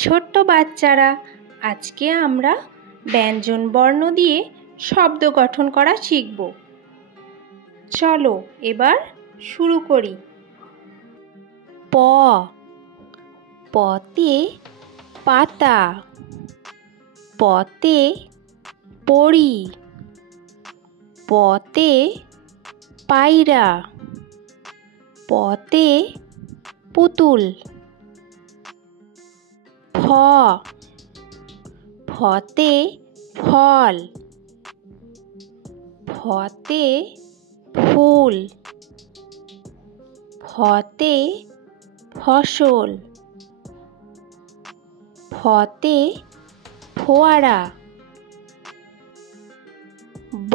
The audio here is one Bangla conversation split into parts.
ছোট্ট বাচ্চারা, আজকে আমরা ব্যঞ্জন বর্ণ দিয়ে শব্দ গঠন করা শিখব। চলো এবার শুরু করি। প, পতে পাতা, পতে পড়ি, পতে পায়রা, পতে পুতুল। ফ, ফতে ফল, ফতে ফুল, ফতে ফসল, ফতে ফোয়ারা। ব,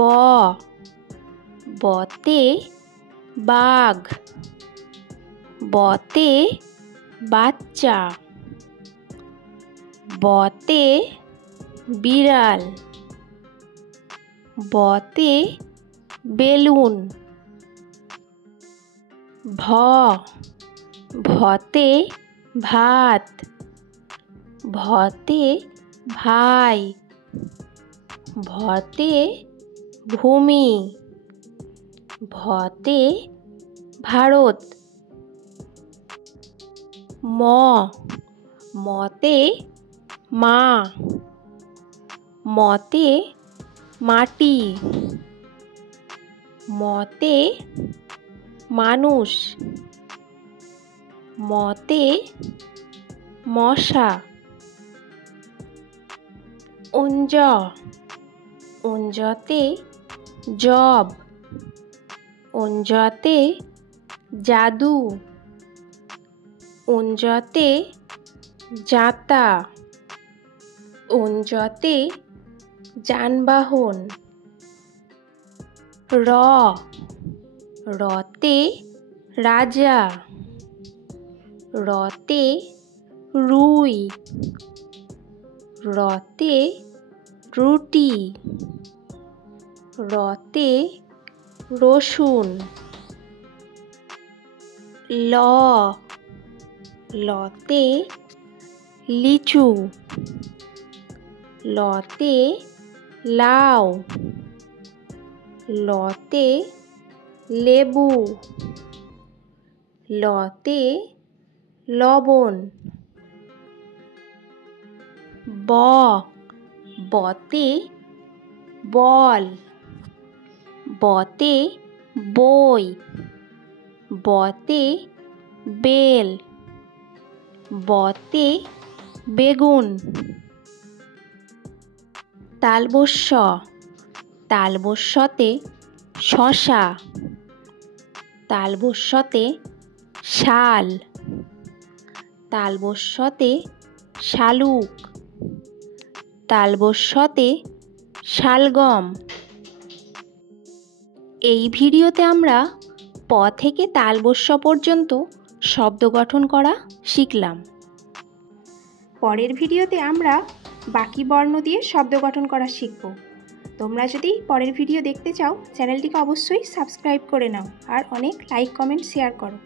বতে বাঘ, বতে বাচ্চা, বতে বিড়াল, বতে বেলুন। ভ, ভতে ভাত, ভতে ভাই, ভতে ভূমি, ভতে ভারত। ম, মতে মা, মতে মাটি, মতে মানুষ, মতে মশা। উঞ্জ, উঞ্জতে জব, উঞ্জতে জাদু, উঞ্জতে যাতা, উঞ্জতে যানবাহন। র, রতে রাজা, রতে রুই, রতে রুটি, রতে রসুন। ল, লতে লিচু, লতে লাউ, লতে লেবু, লতে লবণ। ব, বতে বল, বতে বই, বতে বেল, বতে বেগুন। তালবস্য, তালবস্যতে শশা, তালবস্যতে শাল, তালবস্যতে শালুক, তালবস্যতে শালগম। এই ভিডিওতে আমরা প থেকে তালবস্য পর্যন্ত শব্দ গঠন করা শিখলাম। পরের ভিডিওতে আমরা বাকি বর্ণ দিয়ে শব্দ গঠন করা শিখব। তোমরা যদি পরের ভিডিও দেখতে চাও চ্যানেলটিকে অবশ্যই সাবস্ক্রাইব করে নাও আর অনেক লাইক কমেন্ট শেয়ার করো।